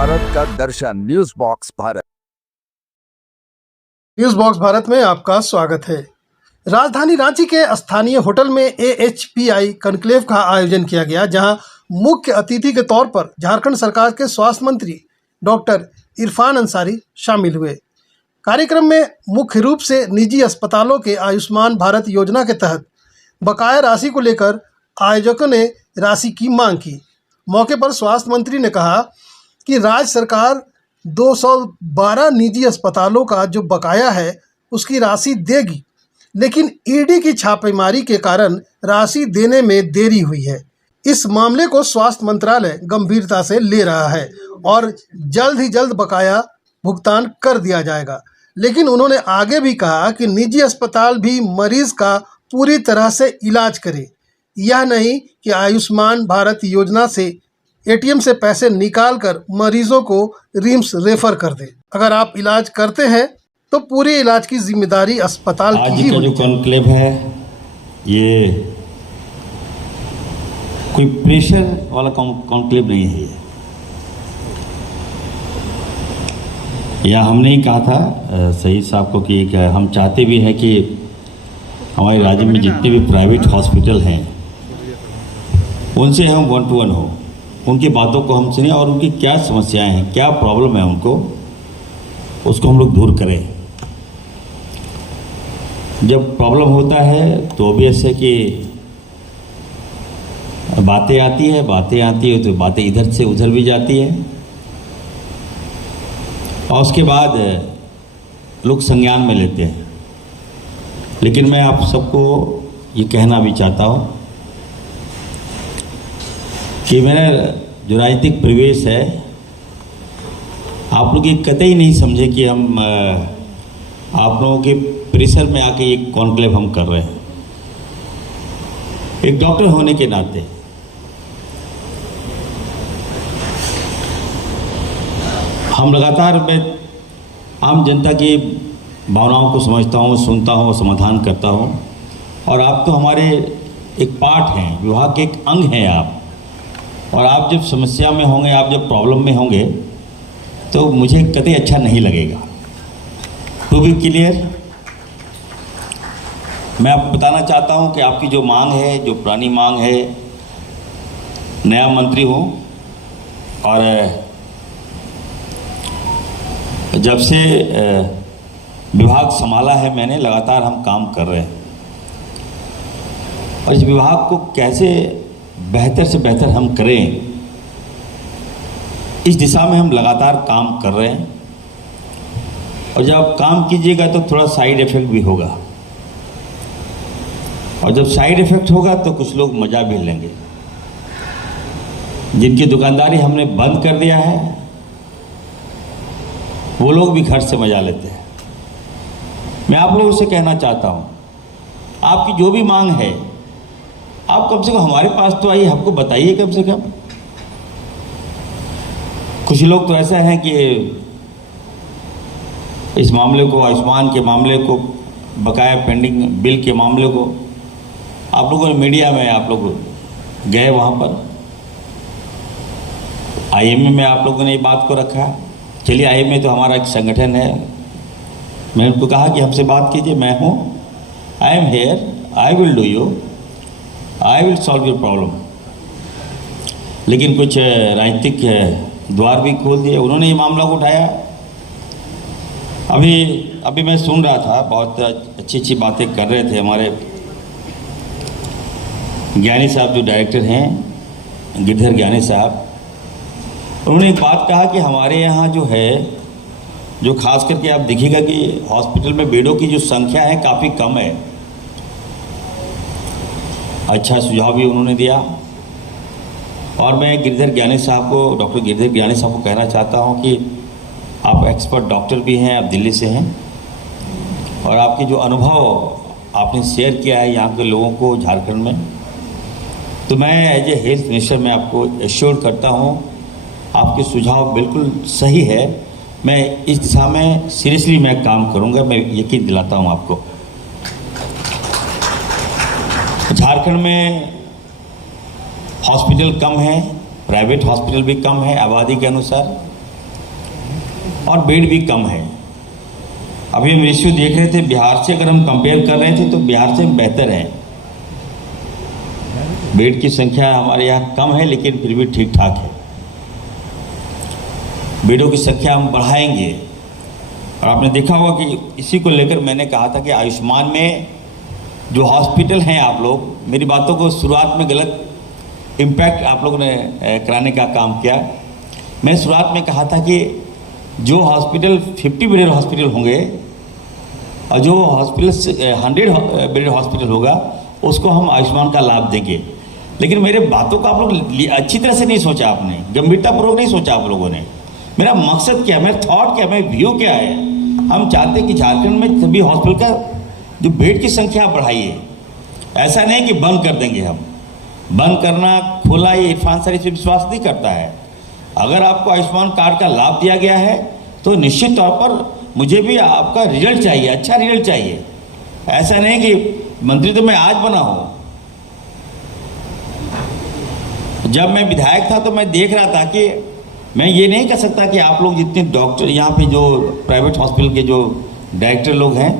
भारत का दर्शन news box Bharat. News box Bharat में आपका स्वागत है। राजधानी रांची के स्थानीय होटल में AHPI कॉन्क्लेव का आयोजन किया गया, जहां मुख्य अतिथि के तौर पर झारखंड सरकार के स्वास्थ्य मंत्री डॉक्टर इरफान अंसारी शामिल हुए। कार्यक्रम में मुख्य रूप से निजी अस्पतालों के आयुष्मान भारत योजना के तहत बकाया राशि को लेकर आयोजकों ने राशि की मांग की। मौके पर स्वास्थ्य मंत्री ने कहा कि राज्य सरकार 212 निजी अस्पतालों का जो बकाया है उसकी राशि देगी, लेकिन ईडी की छापेमारी के कारण राशि देने में देरी हुई है। इस मामले को स्वास्थ्य मंत्रालय गंभीरता से ले रहा है और जल्द ही जल्द बकाया भुगतान कर दिया जाएगा। लेकिन उन्होंने आगे भी कहा कि निजी अस्पताल भी मरीज का पूरी तरह से इलाज करे, यह नहीं कि आयुष्मान भारत योजना से ATM से पैसे निकालकर मरीजों को रिम्स रेफर कर दे। अगर आप इलाज करते हैं तो पूरे इलाज की जिम्मेदारी अस्पताल की ही होनी चाहिए। आज का जो कॉन्क्लेव है ये कोई प्रेशर वाला कॉन्क्लेव नहीं है। या हमने ही कहा था सही साहब को कि हम चाहते भी हैं कि हमारे राज्य में जितने भी प्राइवेट हॉस्पिटल हैं उनसे हम 1 to 1 हो, उनकी बातों को हम सुने और उनकी क्या समस्याएं हैं, क्या प्रॉब्लम है उनको, उसको हम लोग दूर करें। जब प्रॉब्लम होता है तो ऑब्वियस है कि बातें आती है तो बातें इधर से उधर भी जाती है और उसके बाद लोग संज्ञान में लेते हैं। लेकिन मैं आप सबको ये कहना भी चाहता हूँ कि मेरा जो राजनीतिक परिवेश है, आप लोग ये कतई नहीं समझे कि हम आप लोगों के प्रेशर में आके ये कॉन्क्लेव हम कर रहे हैं। एक डॉक्टर होने के नाते हम लगातार मैं आम जनता की भावनाओं को समझता हूँ, सुनता हूँ, समाधान करता हूँ और आप तो हमारे एक पार्ट हैं, विभाग के एक अंग हैं आप। और आप जब समस्या में होंगे, आप जब प्रॉब्लम में होंगे तो मुझे कतई अच्छा नहीं लगेगा। टू बी क्लियर, मैं आपको बताना चाहता हूं कि आपकी जो मांग है, जो पुरानी मांग है, नया मंत्री हूं और जब से विभाग संभाला है मैंने, लगातार हम काम कर रहे हैं और इस विभाग को कैसे बेहतर से बेहतर हम करें, इस दिशा में हम लगातार काम कर रहे हैं। और जब आप काम कीजिएगा तो थोड़ा साइड इफेक्ट भी होगा और जब साइड इफेक्ट होगा तो कुछ लोग मजा भी लेंगे। जिनकी दुकानदारी हमने बंद कर दिया है वो लोग भी घर से मजा लेते हैं। मैं आप लोगों से कहना चाहता हूं, आपकी जो भी मांग है आप कम से कम हमारे पास तो आइए, हमको बताइए कम से कम। कुछ लोग तो ऐसा है कि इस मामले को, आयुष्मान के मामले को, बकाया पेंडिंग बिल के मामले को, आप लोगों ने मीडिया में आप लोग गए, वहाँ पर IMA में आप लोगों ने ये बात को रखा। चलिए, IMA तो हमारा एक संगठन है, मैंने उनको कहा कि हमसे बात कीजिए, मैं हूँ, I am here, I will do you, I will solve your problem. लेकिन कुछ राजनीतिक द्वार भी खोल दिए, उन्होंने ये मामला को उठाया। अभी मैं सुन रहा था, बहुत अच्छी बातें कर रहे थे हमारे ज्ञानी साहब, जो डायरेक्टर हैं गिरधर ज्ञानी साहब। उन्होंने एक बात कहा कि हमारे यहाँ जो है, जो खास करके आप देखिएगा कि हॉस्पिटल में बेडों की जो संख्या है काफ़ी कम है। अच्छा सुझाव भी उन्होंने दिया और मैं गिरधर ज्ञानी साहब को, डॉक्टर गिरधर ज्ञानी साहब को कहना चाहता हूँ कि आप एक्सपर्ट डॉक्टर भी हैं, आप दिल्ली से हैं और आपके जो अनुभव आपने शेयर किया है यहाँ के लोगों को झारखंड में, तो मैं एज ए हेल्थ मिनिस्टर मैं आपको एश्योर करता हूँ आपके सुझाव बिल्कुल सही है। मैं इस दिशा में सीरियसली मैं काम करूँगा, मैं यकीन दिलाता हूँ आपको। झारखंड में हॉस्पिटल कम है, प्राइवेट हॉस्पिटल भी कम है आबादी के अनुसार। और बेड भी कम है। अभी हम रेशियो देख रहे थे, बिहार से अगर हम कंपेयर कर रहे थे तो बिहार से बेहतर है। बेड की संख्या हमारे यहाँ कम है लेकिन फिर भी ठीक ठाक है। बेडों की संख्या हम बढ़ाएंगे। और आपने देखा होगा कि इसी को लेकर मैंने कहा था कि आयुष्मान में जो हॉस्पिटल हैं, आप लोग मेरी बातों को शुरुआत में गलत इम्पैक्ट आप लोगों ने कराने का काम किया। मैं शुरुआत में कहा था कि जो हॉस्पिटल 50 बेडेड हॉस्पिटल होंगे और जो हॉस्पिटल 100 बेडेड हॉस्पिटल होगा उसको हम आयुष्मान का लाभ देंगे। लेकिन मेरे बातों को आप लोग अच्छी तरह से नहीं सोचा, आपने गंभीरतापूर्वक नहीं सोचा आप लोगों ने। मेरा मकसद क्या है, मेरा थॉट क्या है, मेरा व्यू क्या है। हम चाहते हैं कि झारखंड में सभी हॉस्पिटल का जो बेड की संख्या बढ़ाइए। ऐसा नहीं कि बंद कर देंगे हम। बंद करना, खोला, ये इरफान सर इस पर विश्वास नहीं करता है। अगर आपको आयुष्मान कार्ड का लाभ दिया गया है तो निश्चित तौर पर मुझे भी आपका रिजल्ट चाहिए, अच्छा रिजल्ट चाहिए। ऐसा नहीं कि मंत्री तो मैं आज बना हूँ। जब मैं विधायक था तो मैं देख रहा था कि मैं ये नहीं कह सकता कि आप लोग जितने डॉक्टर यहाँ पे जो प्राइवेट हॉस्पिटल के जो डायरेक्टर लोग हैं,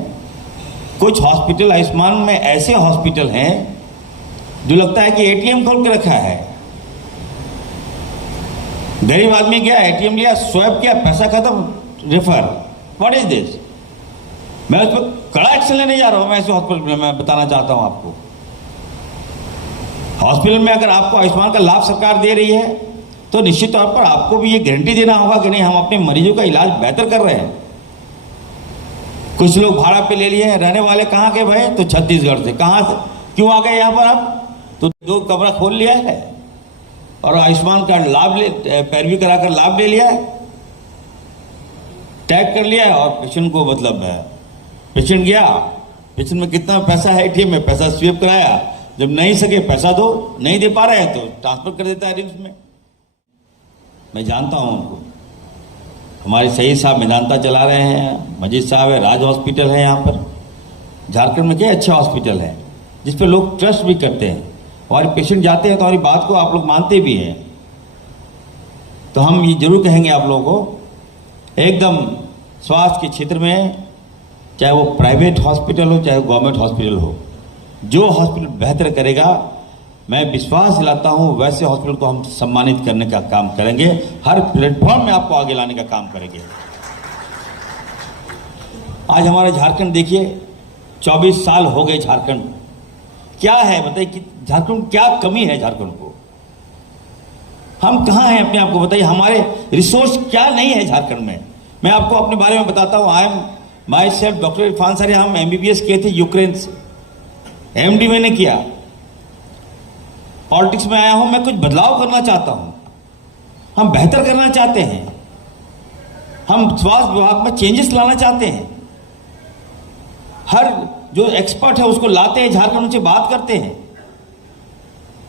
कुछ हॉस्पिटल आयुष्मान में ऐसे हॉस्पिटल हैं जो लगता है कि एटीएम खोल के रखा है। गरीब आदमी गया, एटीएम लिया, स्वैप किया, पैसा खत्म, रेफर। What is this? मैं उस पर कड़ा एक्शन लेने जा रहा हूं। मैं ऐसे हॉस्पिटल में मैं बताना चाहता हूं आपको, हॉस्पिटल में अगर आपको आयुष्मान का लाभ सरकार दे रही है तो निश्चित तौर पर आपको भी ये गारंटी देना होगा कि नहीं, हम अपने मरीजों का इलाज बेहतर कर रहे हैं। कुछ लोग भाड़ा पे ले लिए हैं, रहने वाले कहाँ के भाई? तो छत्तीसगढ़ से। कहाँ से, क्यों आ गए यहाँ पर? आप तो दो कमरा खोल लिया है और आयुष्मान कार्ड लाभ ले, पैरवी कराकर लाभ ले लिया है, टैग कर लिया है और पेशेंट को मतलब है, पेशेंट गया, पेशेंट में कितना पैसा है एटीएम में, पैसा स्वीप कराया, जब नहीं सके पैसा दो, नहीं दे पा रहे हैं तो ट्रांसफर कर देता है रिम्स में। मैं जानता हूं उनको। हमारे सही साहब मेदांता चला रहे हैं, मजीद साहब है, राज हॉस्पिटल है यहाँ पर। झारखंड में क्या अच्छे हॉस्पिटल है जिस पर लोग ट्रस्ट भी करते हैं। हमारे पेशेंट जाते हैं तो हमारी बात को आप लोग मानते भी हैं। तो हम ये जरूर कहेंगे आप लोगों को, एकदम स्वास्थ्य के क्षेत्र में, चाहे वो प्राइवेट हॉस्पिटल हो चाहे गवर्नमेंट हॉस्पिटल हो, जो हॉस्पिटल बेहतर करेगा, मैं विश्वास दिलाता हूं वैसे हॉस्पिटल को हम सम्मानित करने का काम करेंगे। हर प्लेटफॉर्म में आपको आगे लाने का काम करेंगे। आज हमारा झारखंड देखिए, 24 साल हो गए झारखंड। क्या है बताइए कि झारखंड क्या कमी है? झारखंड को हम कहाँ हैं अपने आप को बताइए। हमारे रिसोर्स क्या नहीं है झारखंड में? मैं आपको अपने बारे में बताता हूँ। I am my self doctor Irfan sir, हम MBBS किए थे यूक्रेन से, MD मैंने किया। पॉलिटिक्स में आया हूं, मैं कुछ बदलाव करना चाहता हूं, हम बेहतर करना चाहते हैं, हम स्वास्थ्य विभाग में चेंजेस लाना चाहते हैं। हर जो एक्सपर्ट है उसको लाते हैं झारखंड, उनसे बात करते हैं।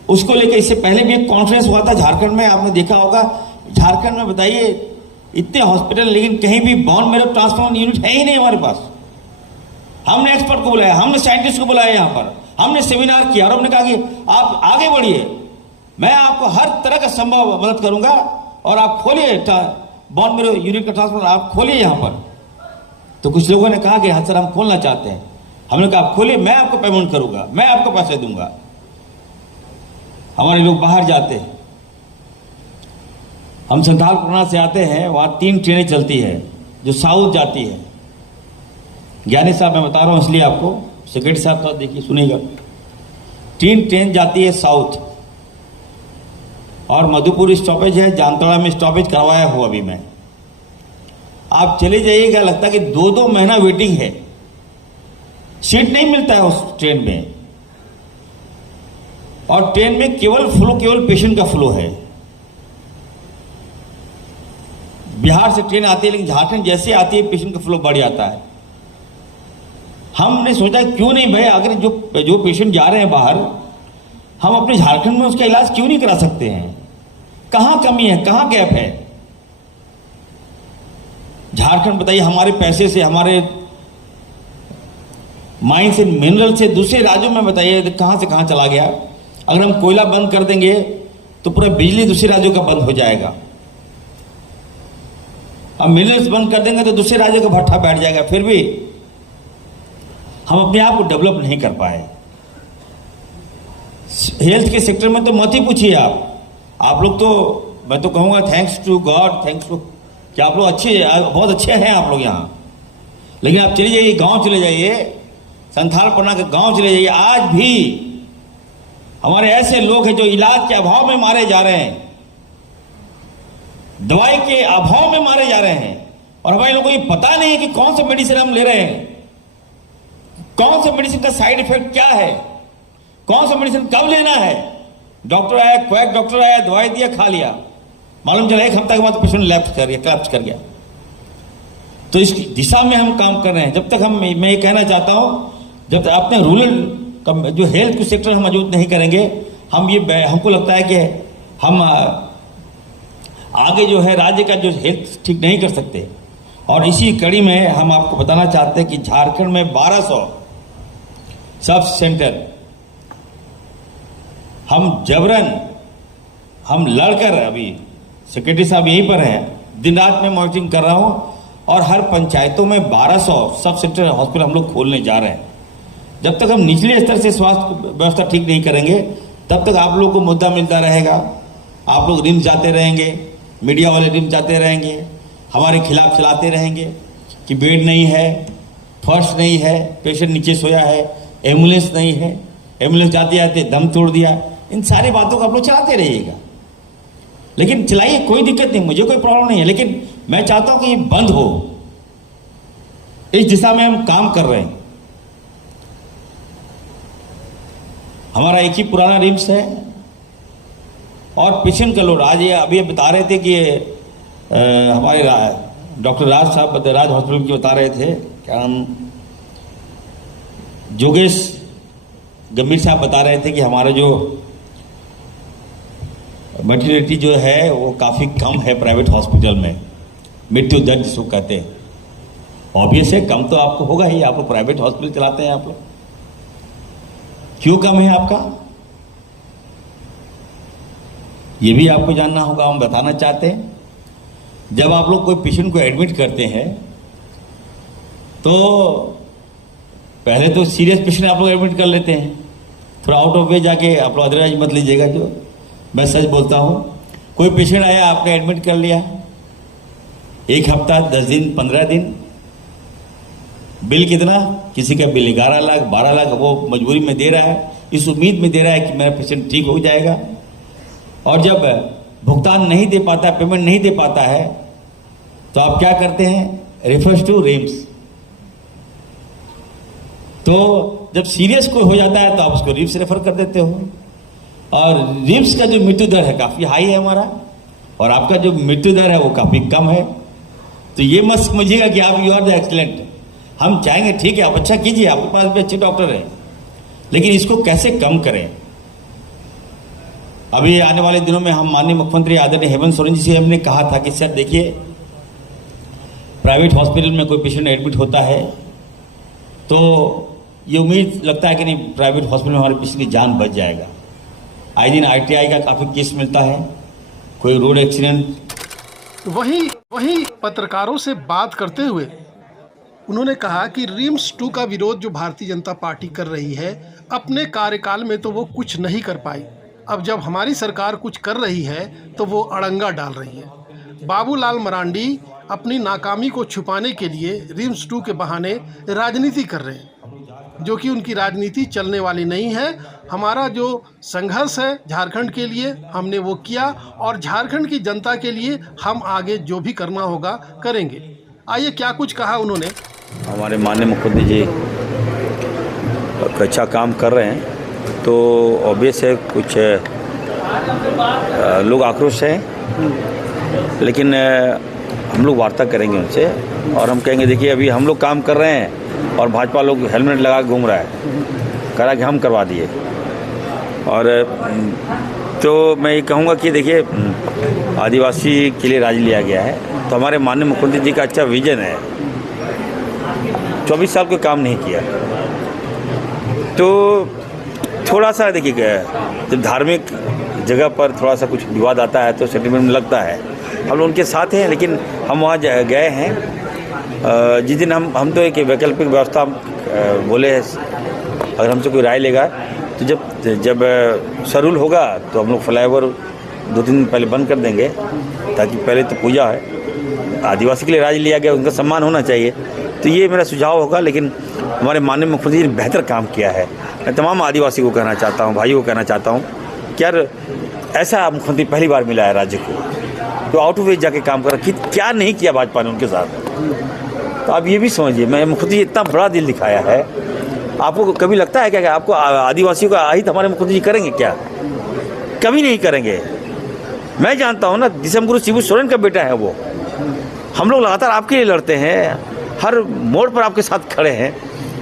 उसको लेकर इससे पहले भी एक कॉन्फ्रेंस हुआ था झारखंड में, आपने देखा होगा। झारखंड में बताइए इतने हॉस्पिटल, लेकिन कहीं भी बोन मैरो ट्रांसप्लांट यूनिट है ही नहीं हमारे पास। हमने एक्सपर्ट को बुलाया, हमने साइंटिस्ट को बुलाया यहाँ पर, हमने सेमिनार किया और हमने कहा कि आप आगे बढ़िए, मैं आपको हर तरह का संभव मदद करूंगा और आप खोलिए बोन मैरो यूनिट का ट्रांसप्लांट, आप खोलिए यहाँ पर। तो कुछ लोगों ने कहा कि हाँ सर हम खोलना चाहते हैं। हमने कहा आप खोलिए, मैं आपको पेमेंट करूंगा, मैं आपको पैसे दूंगा। हमारे लोग बाहर जाते हैं, हम संथालपना से आते हैं, वहां 3 ट्रेनें चलती है जो साउथ जाती है। ज्ञानी साहब मैं बता रहा हूं इसलिए आपको, सेक्रेटरी साहब तो देखिए सुनेगा। 3 ट्रेन जाती है साउथ और मधुपुर स्टॉपेज है, जामताड़ा में स्टॉपेज करवाया हुआ अभी मैं। आप चले जाइएगा, लगता है कि 2-2 महीना वेटिंग है, सीट नहीं मिलता है उस ट्रेन में। और ट्रेन में केवल पेशेंट का फ्लो है। बिहार से ट्रेन आती है लेकिन झारखंड जैसे आती है पेशेंट का फ्लो बढ़ जाता है। हमने सोचा क्यों नहीं भाई, अगर जो पेशेंट जा रहे हैं बाहर, हम अपने झारखंड में उसका इलाज क्यों नहीं करा सकते हैं? कहां कमी है, कहां गैप है? झारखंड बताइए हमारे पैसे से, हमारे माइंस एंड मिनरल से दूसरे राज्यों में बताइए कहां से कहां चला गया। अगर हम कोयला बंद कर देंगे तो पूरा बिजली दूसरे राज्यों का बंद हो जाएगा। अब मिनरल्स बंद कर देंगे तो दूसरे राज्यों का भट्ठा बैठ जाएगा, फिर भी हम अपने आप को डेवलप नहीं कर पाए। हेल्थ के सेक्टर में तो मत ही पूछिए आप लोग तो, मैं तो कहूँगा thanks to God, thanks to कि आप लोग बहुत अच्छे हैं आप लोग यहाँ। लेकिन आप चले जाइए गांव, चले जाइए संथालपन्ना के गांव चले जाइए, आज भी हमारे ऐसे लोग हैं जो इलाज के अभाव में मारे जा रहे हैं, दवाई के अभाव में मारे जा रहे हैं, और हमारे लोगों को ये पता नहीं है कि कौन सा मेडिसिन हम ले रहे हैं, कौन सा मेडिसिन का साइड इफेक्ट क्या है, कौन सा मेडिसिन कब लेना है। डॉक्टर आया, क्वैक डॉक्टर आया, दवाई दिया, खा लिया, मालूम चला 1 हफ्ता के बाद पेशेंट कोलैप्स कर गया। तो इस दिशा में हम काम कर रहे हैं। जब तक मैं ये कहना चाहता हूं, जब तक अपने रूरल जो हेल्थ के सेक्टर हम मजबूत नहीं करेंगे, हमको लगता है कि हम आगे जो है राज्य का जो हेल्थ ठीक नहीं कर सकते। और इसी कड़ी में हम आपको बताना चाहते हैं कि झारखंड में 1200 सब सेंटर हम जबरन हम लड़कर, अभी सेक्रेटरी साहब यहीं पर हैं, दिन रात में मॉनिटरिंग कर रहा हूं, और हर पंचायतों में 1200 सब सेंटर हॉस्पिटल हम लोग खोलने जा रहे हैं। जब तक हम निचले स्तर से स्वास्थ्य व्यवस्था ठीक नहीं करेंगे, तब तक आप लोगों को मुद्दा मिलता रहेगा। आप लोग रिम्स जाते रहेंगे, मीडिया वाले रिम्स जाते रहेंगे, हमारे खिलाफ चलाते रहेंगे कि बेड नहीं है, फर्श नहीं है, पेशेंट नीचे सोया है, एम्बुलेंस नहीं है, एम्बुलेंस जाते जाते दम तोड़ दिया। इन सारी बातों को आप लोग चलाते रहिएगा, लेकिन चलाइए, कोई दिक्कत नहीं, मुझे कोई प्रॉब्लम नहीं है, लेकिन मैं चाहता हूं कि ये बंद हो। इस दिशा में हम काम कर रहे हैं। हमारा एक ही पुराना रिम्स है, और पेशेंट का लोड आज ये अभी बता रहे थे कि हमारे डॉक्टर राज साहब राज हॉस्पिटल की बता रहे थे, क्या हम जोगेश गंभीर साहब बता रहे थे कि हमारा जो मर्टिलिटी जो है वो काफ़ी कम है प्राइवेट हॉस्पिटल में, मृत्यु दर जिसको कहते हैं। ऑब्वियस है, कम तो आपको होगा ही, आप लोग प्राइवेट हॉस्पिटल चलाते हैं। आप लोग क्यों कम है आपका, ये भी आपको जानना होगा, हम बताना चाहते हैं। जब आप लोग कोई पेशेंट को एडमिट करते हैं तो पहले तो सीरियस पेशेंट आप लोग एडमिट कर लेते हैं, थोड़ा आउट ऑफ वे जाके आप लोग अदरवाइज मत लीजिएगा, जो मैं सच बोलता हूं। कोई पेशेंट आया, आपने एडमिट कर लिया, 1 हफ्ता, 10 दिन, 15 दिन, बिल कितना, किसी का बिल 11 लाख 12 लाख, वो मजबूरी में दे रहा है, इस उम्मीद में दे रहा है कि मेरा पेशेंट ठीक हो जाएगा। और जब भुगतान नहीं दे पाता, पेमेंट नहीं दे पाता है, तो आप क्या करते हैं, रेफर्स टू रिम्स। तो जब सीरियस कोई हो जाता है तो आप उसको रिम्स रेफर कर देते हो, और रिम्स का जो मृत्यु दर है काफ़ी हाई है हमारा, और आपका जो मृत्यु दर है वो काफ़ी कम है। तो ये मत समझिएगा कि आप यू आर द एक्सीलेंट। हम चाहेंगे, ठीक है, आप अच्छा कीजिए, आपके पास भी अच्छे डॉक्टर हैं, लेकिन इसको कैसे कम करें। अभी आने वाले दिनों में हम माननीय मुख्यमंत्री आदरणीय हेमंत सोरेन जी से हमने कहा था कि सर देखिए, प्राइवेट हॉस्पिटल में कोई पेशेंट एडमिट होता है तो ये उम्मीद लगता है कि नहीं, प्राइवेट हॉस्पिटल में हमारे पेशेंट की जान बच जाएगा। आए दिन ITI का काफ़ी केस मिलता है, कोई रोड एक्सीडेंट। वहीं पत्रकारों से बात करते हुए उन्होंने कहा कि रिम्स 2 का विरोध जो भारतीय जनता पार्टी कर रही है, अपने कार्यकाल में तो वो कुछ नहीं कर पाई, अब जब हमारी सरकार कुछ कर रही है तो वो अड़ंगा डाल रही है। बाबूलाल मरांडी अपनी नाकामी को छुपाने के लिए रिम्स 2 के बहाने राजनीति कर रहे हैं, जो कि उनकी राजनीति चलने वाली नहीं है। हमारा जो संघर्ष है झारखंड के लिए, हमने वो किया, और झारखंड की जनता के लिए हम आगे जो भी करना होगा करेंगे। आइए क्या कुछ कहा उन्होंने। हमारे माननीय मुख्यमंत्री जी अच्छा काम कर रहे हैं, तो ऑब्वियस है कुछ लोग आक्रोश हैं, लेकिन हम लोग वार्ता करेंगे उनसे, और हम कहेंगे देखिए अभी हम लोग काम कर रहे हैं और भाजपा लोग हेलमेट लगा के घूम रहा है, कह रहा कि हम करवा दिए। और तो मैं ये कहूँगा कि देखिए आदिवासी के लिए राज्य लिया गया है, तो हमारे माननीय मुख्यमंत्री जी का अच्छा विजन है। 24 साल कोई काम नहीं किया, तो थोड़ा सा देखिए जब धार्मिक जगह पर थोड़ा सा कुछ विवाद आता है तो सेंटिमेंट में लगता है, हम लोग उनके साथ हैं, लेकिन हम वहाँ गए हैं। जिस दिन हम तो एक वैकल्पिक व्यवस्था बोले, अगर हमसे कोई राय लेगा तो जब शेड्यूल होगा तो हम लोग फ्लाईओवर 2-3 दिन पहले बंद कर देंगे, ताकि पहले तो पूजा है, आदिवासी के लिए राज्य लिया गया, उनका सम्मान होना चाहिए। तो ये मेरा सुझाव होगा। लेकिन हमारे माननीय मुख्यमंत्री ने बेहतर काम किया है। मैं तमाम आदिवासी को कहना चाहता हूँ, भाइयों को कहना चाहता हूँ कि यार ऐसा मुख्यमंत्री पहली बार मिला है राज्य को, तो आउट ऑफ वेज जाके काम कर कि क्या नहीं किया भाजपा ने उनके साथ। तो आप ये भी समझिए, मैं मुख्यमंत्री इतना बड़ा दिल दिखाया है। आपको कभी लगता है क्या कि आपको आदिवासियों का आहित हमारे मुख्यमंत्री करेंगे क्या? कभी नहीं करेंगे। मैं जानता हूँ ना, दिसमगुरु शिबू सोरेन का बेटा है वो। हम लोग लगातार आपके लिए लड़ते हैं, हर मोड़ पर आपके साथ खड़े हैं,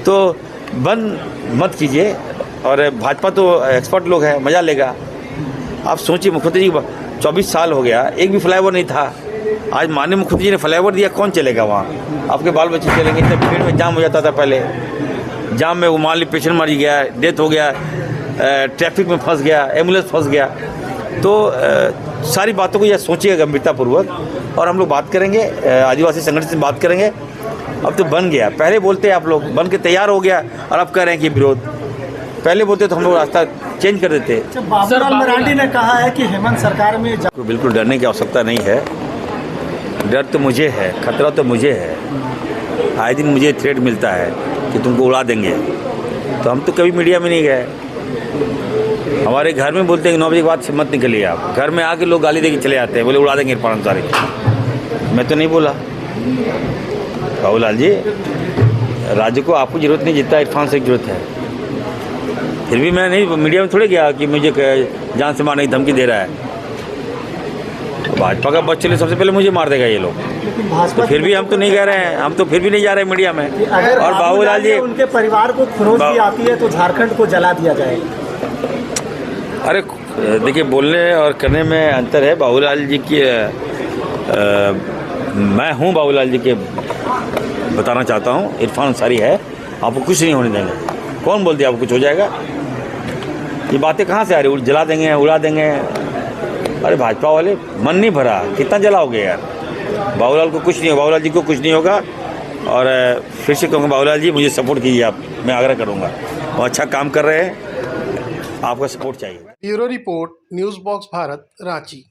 तो बंद मत कीजिए। और भाजपा तो एक्सपर्ट लोग हैं, मज़ा लेगा। आप सोचिए, मुख्यमंत्री 24 साल हो गया, एक भी फ्लाईओवर नहीं था। आज माननीय मुख्यमंत्री जी ने फ्लाईओवर दिया, कौन चलेगा वहाँ? आपके बाल बच्चे चलेंगे? इतने भीड़ में जाम हो जाता था पहले। जाम में वो मान ली पेशेंट मर गया, डेथ हो गया, ट्रैफिक में फंस गया, एम्बुलेंस फंस गया। तो सारी बातों को यह सोचिए गंभीरतापूर्वक, और हम लोग बात करेंगे, आदिवासी संगठन से बात करेंगे। अब तो बन गया, पहले बोलते आप लोग बन के तैयार हो गया और अब कह रहे हैं कि विरोध। पहले बोलते तो हम लोग रास्ता चेंज कर देते। बाबूलाल मरांडी ने कहा है कि हेमंत सरकार में बिल्कुल डरने की आवश्यकता नहीं है। डर तो मुझे है, खतरा तो मुझे है। आए दिन मुझे थ्रेट मिलता है कि तुमको उड़ा देंगे, तो हम तो कभी मीडिया में नहीं गए। हमारे घर में बोलते हैं कि 9 बजे के बाद से मत निकलिए आप। घर में आके लोग गाली दे के चले जाते हैं, बोले उड़ा देंगे इरफान अंसारी। मैं तो नहीं बोला। बाबूलाल जी, राज्य को आपको जरूरत नहीं, जितना इरफान से जरूरत है। फिर भी मैं नहीं मीडिया में थोड़े गया कि मुझे जान से मारने की धमकी दे रहा है। भाजपा का बच चले सबसे पहले मुझे मार देगा ये लोग। तो फिर भी हम तो नहीं कह रहे हैं, हम तो फिर भी नहीं जा रहे मीडिया में। और बाबूलाल जी, उनके परिवार को खरोच भी आती है तो झारखंड को जला दिया जाएगा। अरे देखिए, बोलने और करने में अंतर है। बाबूलाल जी की मैं हूँ, बाबूलाल जी के बताना चाहता हूँ, इरफान अंसारी है, आपको कुछ नहीं होने देंगे। कौन बोल दिया आपको कुछ हो जाएगा? ये बातें कहाँ से आ रही? जला देंगे, उड़ा देंगे। अरे भाजपा वाले, मन नहीं भरा, कितना जलाओगे यार? बाबूलाल को कुछ नहीं होगा, बाबूलाल जी को कुछ नहीं होगा। और फिर से कहूँगा, बाबूलाल जी मुझे सपोर्ट कीजिए आप, मैं आग्रह करूँगा। वो अच्छा काम कर रहे हैं, आपका सपोर्ट चाहिए। Bureau report, news box Bharat, Ranchi.